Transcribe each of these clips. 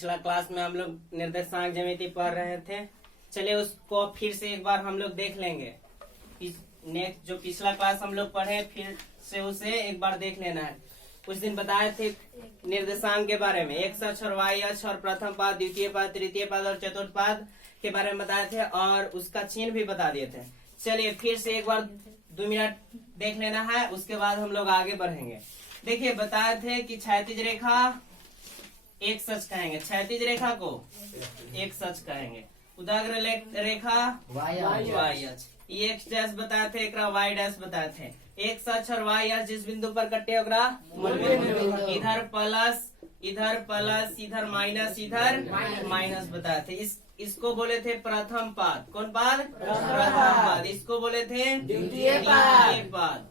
पिछला क्लास में हम लोग निर्देशांक ज्यामिति पढ़ रहे थे। चलिए उसको फिर से एक बार हम लोग देख लेंगे। नेक्स्ट जो पिछला क्लास हम लोग पढ़े फिर से उसे एक बार देख लेना है। कुछ दिन बताए थे निर्देशांक के बारे में, एक्स अक्ष और वाई अक्ष और प्रथम पाद, द्वितीय पाद, तृतीय पाद और चतुर्थ पाद के बारे में बताए थे और उसका चिन्ह भी बता दिए थे। चलिए फिर से एक बार 2 मिनट देख लेना है, उसके बाद हम लोग आगे बढ़ेंगे। देखिए बताए थे कि क्षैतिज रेखा एक सच कहेंगे, क्षैतिज रेखा को एक सच कहेंगे, उदाग्र रेखा वाई अक्ष, ये एक्स डैश बताए थे, एक वाई डैश बताए थे। एक सच और वाई अक्ष जिस बिंदु पर कटे ओकरा मूल बिंदु, इधर प्लस इधर माइनस इधर माइनस बताए थे। इसको बोले थे प्रथम पाद। कौन पाद? प्रथम पाद। इसको बोले थे द्वितीय पाद।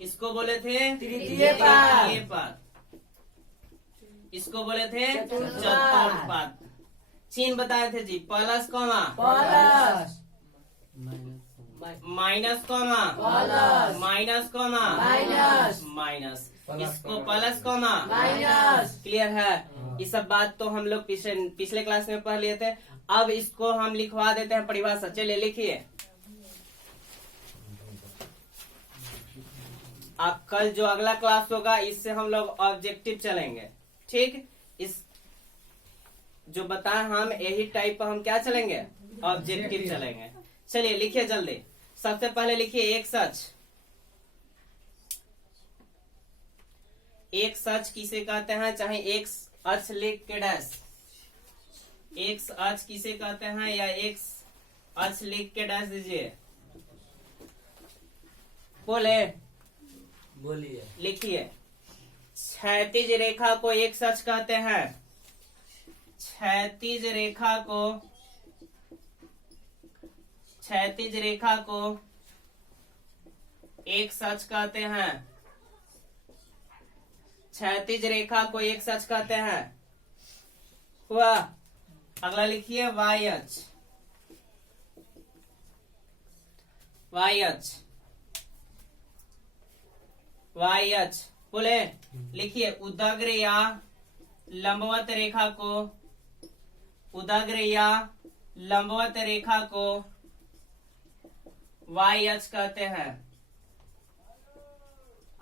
इसको बोले थे तृतीय पाद। इसको बोले थे चतुर्थ पाद। चिन्ह बताए थे जी, plus comma minus comma minus comma minus, इसको प्लस कॉमा माइनस। क्लियर है? ये सब बात तो हम लोग पिछले क्लास में पढ़ लिए थे। अब इसको हम लिखवा देते हैं परिभाषा। चलिए लिखिए। अब कल जो अगला क्लास होगा इससे हम लोग ऑब्जेक्टिव चलेंगे। ठीक, इस जो बताए हम यही टाइप पर हम क्या चलेंगे? ऑब्जेक्टिव चलेंगे। चलिए लिखिए जल्दी। सबसे पहले लिखिए एक सच। एक सच किसे कहते हैं? चाहे एक अक्ष लिख के डैश, एक अक्ष किसे कहते हैं या एक अक्ष लिख के डैश दीजिए। बोलिए, लिखिए। क्षैतिज रेखा को एक सच कहते हैं। क्षैतिज रेखा को एक सच कहते हैं। क्षैतिज रेखा को एक सच कहते हैं। हुआ? अगला लिखिए वाई अक्ष। वाई अक्ष बोले, लिखिए उदाग्र या लंबवत रेखा को वाई अक्ष कहते हैं।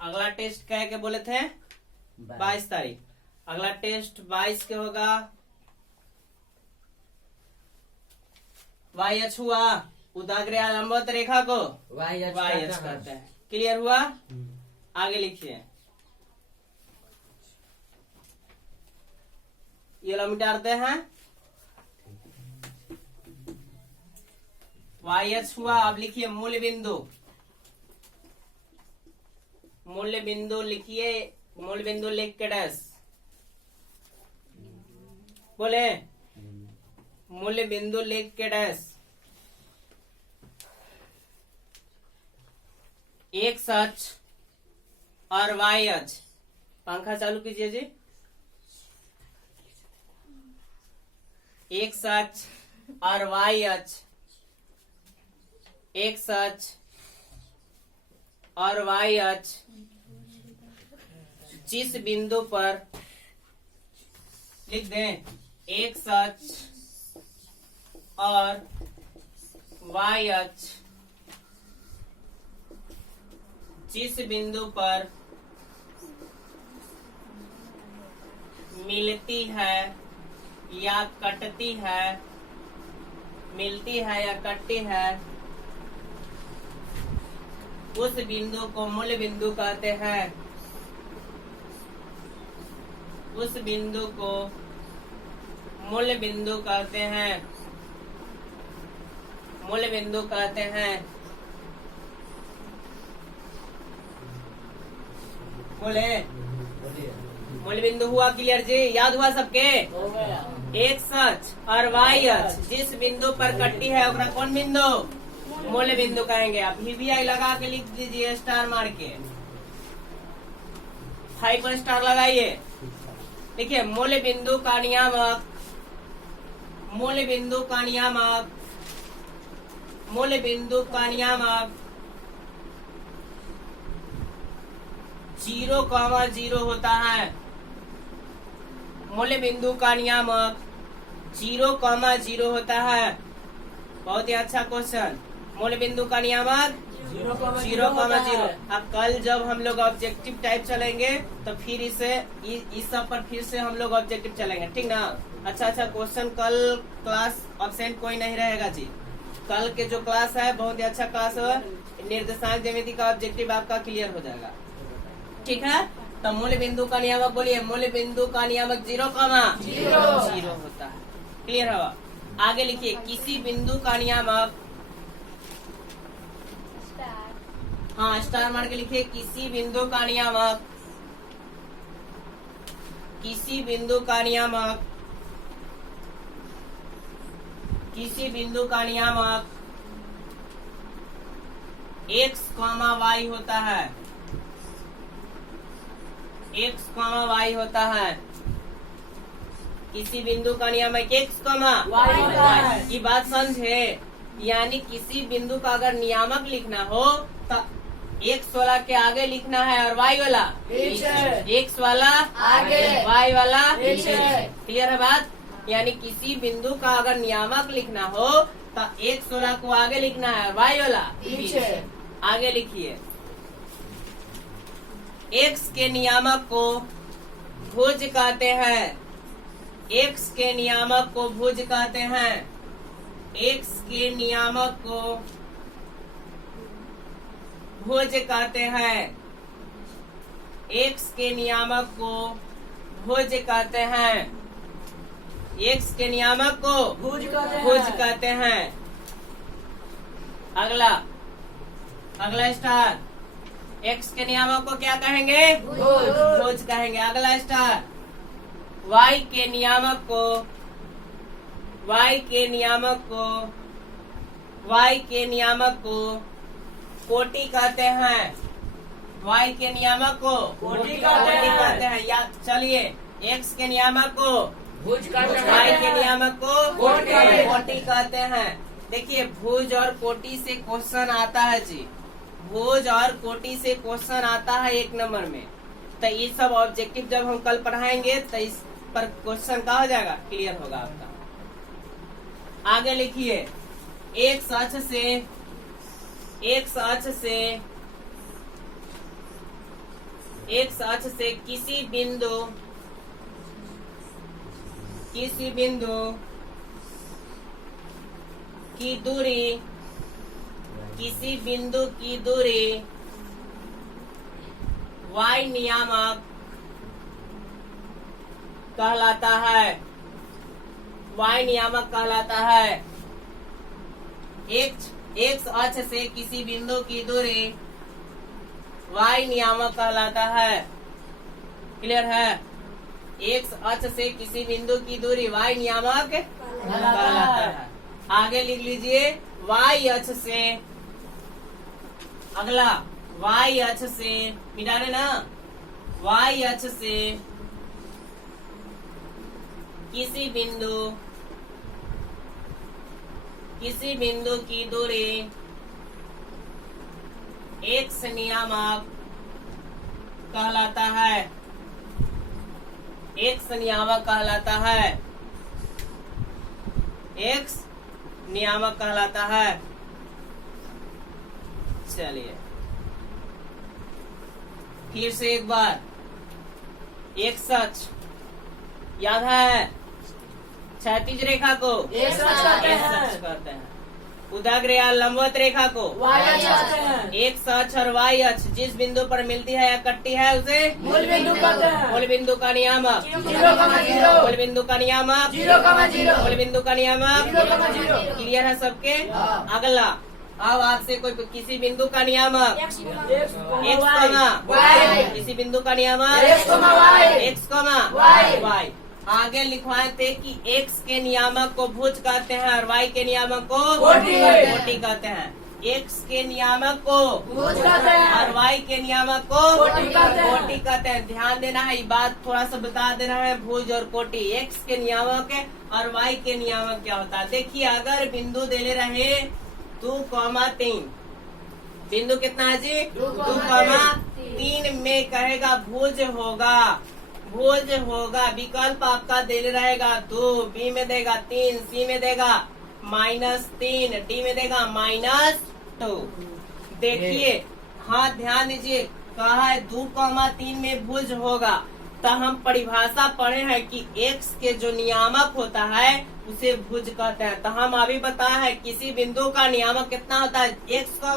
अगला टेस्ट कह के बोले थे 22 तारीख। अगला टेस्ट 22 के होगा। वाई अक्ष हुआ, उदाग्र या लंबवत रेखा को वाई अक्ष कहते हैं। क्लियर हुआ? आगे लिखिए। ये लो मिटाते हैं। वाई अक्ष हुआ। अब लिखिए मूल बिंदु लिखिए। मूल बिंदु लिख के डैश बोले, मूल बिंदु लिख के डैश। एक सच और वाई अक्ष। पंखा चालू कीजिए जी। एक सच और वाई अक्ष, एक सच और वाई अक्ष जिस बिंदु पर लिख दें, एक सच और वाई अक्ष जिस बिंदु पर मिलती है या कटती है, मिलती है या कटती है, उस बिंदु को मूल बिंदु कहते हैं। उस बिंदु को मूल बिंदु कहते हैं। मूल बिंदु कहते हैं। बोले, मूल बिंदु हुआ? क्लियर जी? याद हुआ सबके? एक सच और वाई अक्ष जिस बिंदु पर कटती है ओकरा कौन बिंदु? मूल बिंदु कहेंगे। आप VVI लगा के लिख दीजिए, स्टार मार के 5 स्टार लगाइए। देखिए मूल बिंदु का नियामक, मूल बिंदु का नियामक, मूल बिंदु का नियामक 0,0 होता है। मूल बिंदु का नियामक 0,0 होता है। बहुत ही अच्छा क्वेश्चन। मूल बिंदु का नियामक 0,0। अब कल जब हम लोग ऑब्जेक्टिव टाइप चलेंगे तो फिर इस सब पर फिर से हम लोग ऑब्जेक्टिव चलेंगे, ठीक ना। अच्छा क्वेश्चन कल क्लास अब्सेंट कोई नहीं रहेगा जी। कल के जो क्लास है बहुत ही अच्छा क्लास है। निर्देशांक ज्यामिति का ऑब्जेक्टिव आपका क्लियर हो जाएगा, ठीक है। तो मूल बिंदु का नियामक बोलिए। मूल बिंदु का नियामक 0,0 होता है। क्लियर है। आगे लिखिए किसी बिंदु का नियामक, हाँ स्टार मार के लिखिए। किसी बिंदु का नियामक, किसी बिंदु का नियामक, किसी बिंदु का नियामक x, y होता है। x, y होता है। किसी बिंदु का नियामक x, y होता है। ये बात समझे। यानी किसी बिंदु का अगर नियामक लिखना हो तो x वाला के आगे लिखना है और y वाला x वाला आगे, y वाला पीछे। क्लियर है बात। यानी किसी बिंदु का अगर नियामक लिखना हो तो x वाला को आगे लिखना है और y वाला पीछे। आगे लिखिए x के नियामक को भुज कहते हैं। x के नियामक को भुज कहते हैं। x के नियामक को भुज कहते हैं। x के नियामक को भुज कहते हैं। x के नियामक को भुज कहते हैं। अगला स्टार। x के नियामक को क्या कहेंगे? भुज कहेंगे। अगला स्टार। y के नियामक को, y के नियामक को, y के नियामक को कोटि कहते हैं। y के नियामक को कोटि कहते हैं। या चलिए x के नियामक को भुज कहते हैं, y के नियामक को कोटि कहते हैं। देखिए भुज और कोटि से क्वेश्चन आता है जी। भुज और कोटि से क्वेश्चन आता है 1 नंबर में। तो ये सब ऑब्जेक्टिव जब हम कल पढ़ाएंगे तो इस पर क्वेश्चन का हो जाएगा, क्लियर होगा आपका। आगे लिखिए एक अक्ष से किसी बिंदु की दूरी, किसी बिंदु की दूरी y नियामक कहलाता है। y नियामक कहलाता है। एक अक्ष से किसी बिंदु की दूरी y नियामक कहलाता है। क्लियर है। एक अक्ष से किसी बिंदु की दूरी y नियामक कहलाता है। आगे लिख लीजिए y अक्ष से, अगला y अक्ष से मिटा रहे ना, y अक्ष से किसी बिंदु की दूरी x नियामक कहलाता है। x नियामक कहलाता है। x नियामक कहलाता है। चलिए फिर से एक बार। एक सच याद है, क्षैतिज रेखा को एक सच करते हैं। उदाग्र या लंबवत रेखा को एक सच और y अक्ष जिस बिंदु पर मिलती है या कटती है उसे मूल बिंदु कहते हैं। मूल बिंदु का नियामक 0,0 मूल बिंदु का नियामक 0,0 मूल बिंदु का नियामक 0,0 क्लियर है सबके। अगला अब आपसे कोई किसी बिंदु का नियामक X, y, किसी बिंदु का नियामक X, x, y। आगे लिखवाए थे कि x के नियामक को भुज कहते हैं और y के नियामक को कोटि कहते हैं। x के नियामक को भुज कहते हैं और y के नियामक को कोटि कहते हैं। ध्यान देना है, ये बात थोड़ा सा बता देना है। भुज और कोटि x के नियामक है और y के नियामक क्या होता है। देखिए अगर बिंदु देले रहे 2,3, बिंदु कितना है जी 2,3 में कहेगा भुज होगा। भुज होगा। विकल्प आपका दे रहेगा 2, बी में देगा 3, सी में देगा -3, डी में देगा -2। देखिए, हाँ ध्यान दीजिए, कहा है 2,3 में भुज होगा। तो हम परिभाषा पढ़े हैं कि x के जो नियामक होता है उसे भुज कहते हैं। तो हम अभी बताया है किसी बिंदु का नियामक कितना होता है, x का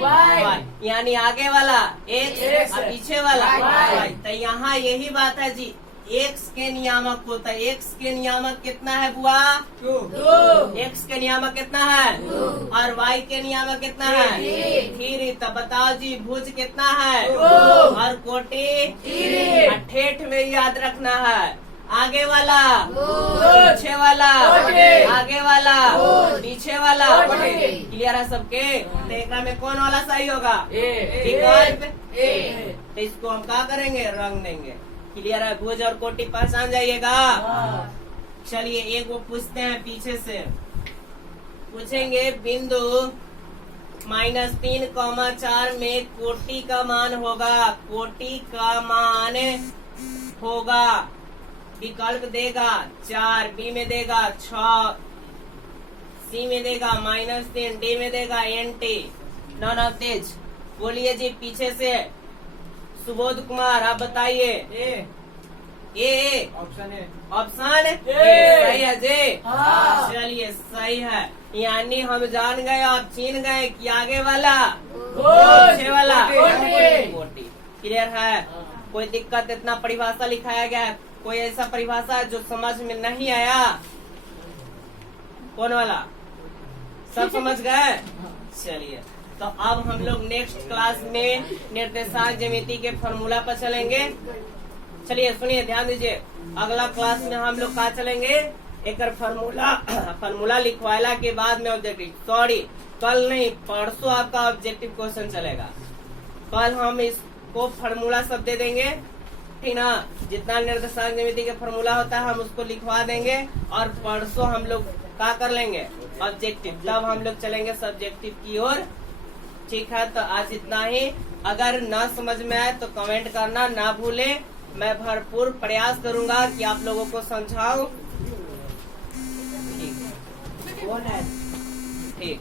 Y। यानी आगे वाला x और पीछे वाला Y। तो यहाँ यही बात है जी, x के नियामक होता है। x के नियामक कितना है बुआ? 2। x के नियामक कितना है? और y के नियामक कितना है? 3। तो बताओ जी, भुज कितना है? 2। और कोटि 3। और ठेठ में याद रखना है, आगे वाला भुज। पीछे वाला कोटि। आगे वाला भुज। पीछे वाला। कोटि। क्लियर है सबके? तो एकरा में कौन वाला सही होगा? ए। विकल्प ए। तो इसको हम क्या करेंगे? रंग देंगे। क्लियर है? भुज और कोटि पहचान जाइएगा। चलिए एक वो पूछते हैं पीछे से। पूछेंगे बिंदु -3,4 में कोटि का मान होगा। कोटि का मान होगा, विकल्प देगा 4, बी में देगा 6, सी में देगा -3, डी में देगा NT। नॉन ऑफ तेज बोलिए जी पीछे से। सुबोध कुमार आप बताइए। ए ऑप्शन है। Option A. सही है जी। हाँ। चलिए सही है, यानी हम जान गए, आप छीन गए कि आगे वाला भुज। पीछे वाला कोटि। कोटि। क्लियर है? कोई दिक्कत? इतना परिभाषा लिखाया गया है, कोई ऐसा परिभाषा जो समझ में नहीं आया? कौन वाला? सब समझ गए? चलिए, तो अब हम लोग नेक्स्ट क्लास में निर्देशांक ज्यामिति के फॉर्मूला पर चलेंगे। चलिए सुनिए, ध्यान दीजिए। अगला क्लास में हम लोग कहा चलेंगे, एक फॉर्मूला लिखवाला के बाद में ऑब्जेक्टिव, सॉरी कल नहीं परसों आपका ऑब्जेक्टिव क्वेश्चन चलेगा। कल हम इसको फॉर्मूला सब दे देंगे, ठीक ना? जितना निर्देशांक ज्यामिति के फॉर्मूला होता है हम उसको लिखवा देंगे, और परसों हम लोग क्या कर लेंगे? ऑब्जेक्टिव। तब हम लोग चलेंगे सब्जेक्टिव की ओर। ठीक है, तो आज इतना ही। अगर ना समझ में आए तो कमेंट करना ना भूले। मैं भरपूर प्रयास करूंगा कि आप लोगों को समझाऊं। ठीक। ठीक।